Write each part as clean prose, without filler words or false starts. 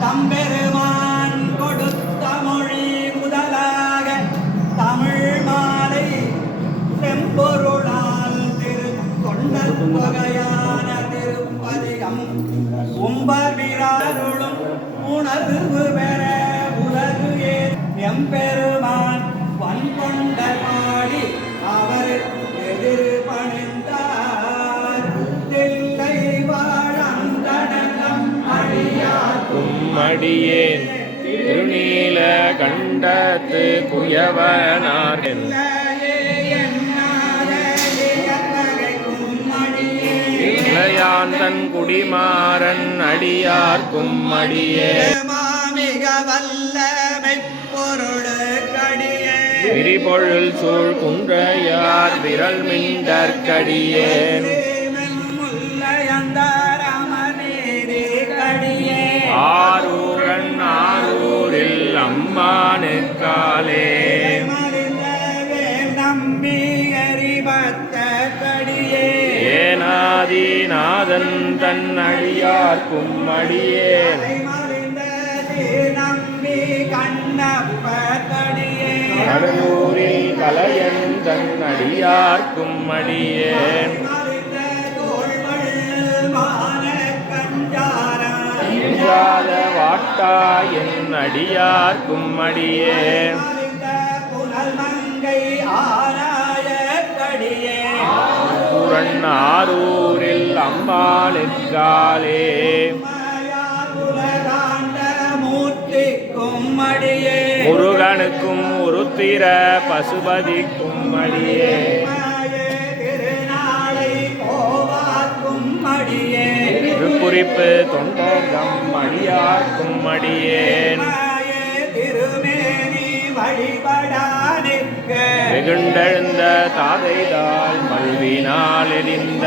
தம்பெருமான் கொடுத்த மொழி முதலாக தமிழ் மாலை செம்பொருளால் கொண்ட வகையான திருப்பதிகம் உம்பவிராருளும் உணர்வு பெற உலகு எம்பெருமான் வன்கொண்ட பாடி அவர் எதிர் பணிந்தார் தில்லை வாழந்தடம் அடியாக்கும் அடியேன் திருநீல கண்டத்து குயவனார் இளையாந்தன் குடிமாறன் அடியார்க்கும் அடியே மிக வல்லமை பொருளுக்கடியே விரிபொருள் சூழ் குன்றையார் விரல் மிண்டற்கடியேன் ஆரூரன் ஆரூரில் அம்மானுக்காலே நம்பி அறிவத்த கடியே ஏனாதிநாதன் தன் அடியார்க்கும் அடியேன் நம்பி கண்ணப்ப கடியே கடலூரில் கலையன் தன் அடியார்க்கும் அடியேன் வாட்டா என் அடியார்க்கும் அடியேன் ஆரூரில் அம்பாளுக்காலே முருகனுக்கும் உருத்திர பசுபதிக்கும் அடியே திருக்குறிப்பு தொண்டர்தம் அடியார்க்கும் அடியேன் வெகுண்டெழுந்த தாதைதால் மல்வினால் எரிந்த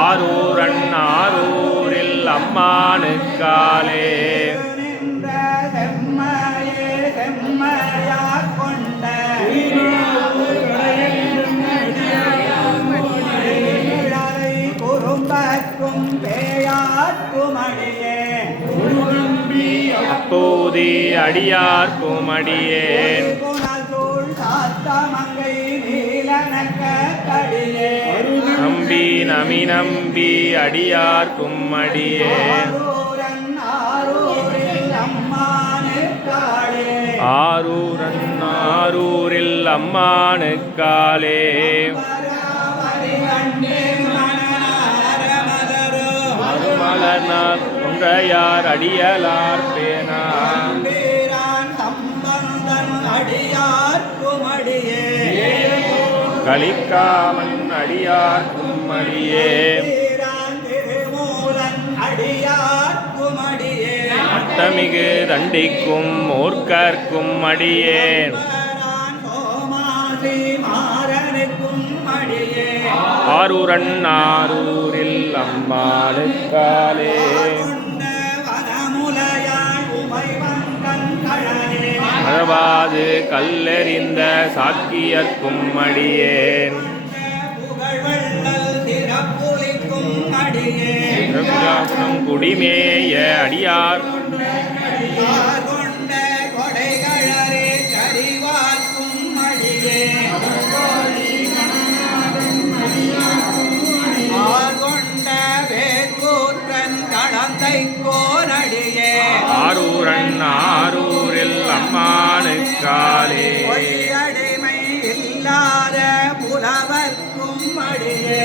ஆரூரன் ஆரூரில் அம்மானுக்காலே அப்போதி அடியார்க்கும் அடியேன் நம்பி நமி நம்பி அடியார்க்கும் அடியேன் ஆரூரன் ஆரூரில் அம்மானுக்காலே மலர்நாள் குன்றையார் அடியலார் பேனா கலிக்காமன் அடியார்க்கும் அடியே அட்டமிகு தண்டிக்கும் மூர்க்கர்க்கும் அடியேன் ஆரூரன் ஆரூரில் அம்மாளுக்காலே மறவாது கல்லெறிந்த சாக்கியர்க்கும் அடியேன் குடிமேய அடியார் ஆரூரன் ஆரூரில் அம்மானுக்காலே அடிமை இல்லாத புலவர்க்கும் அடியே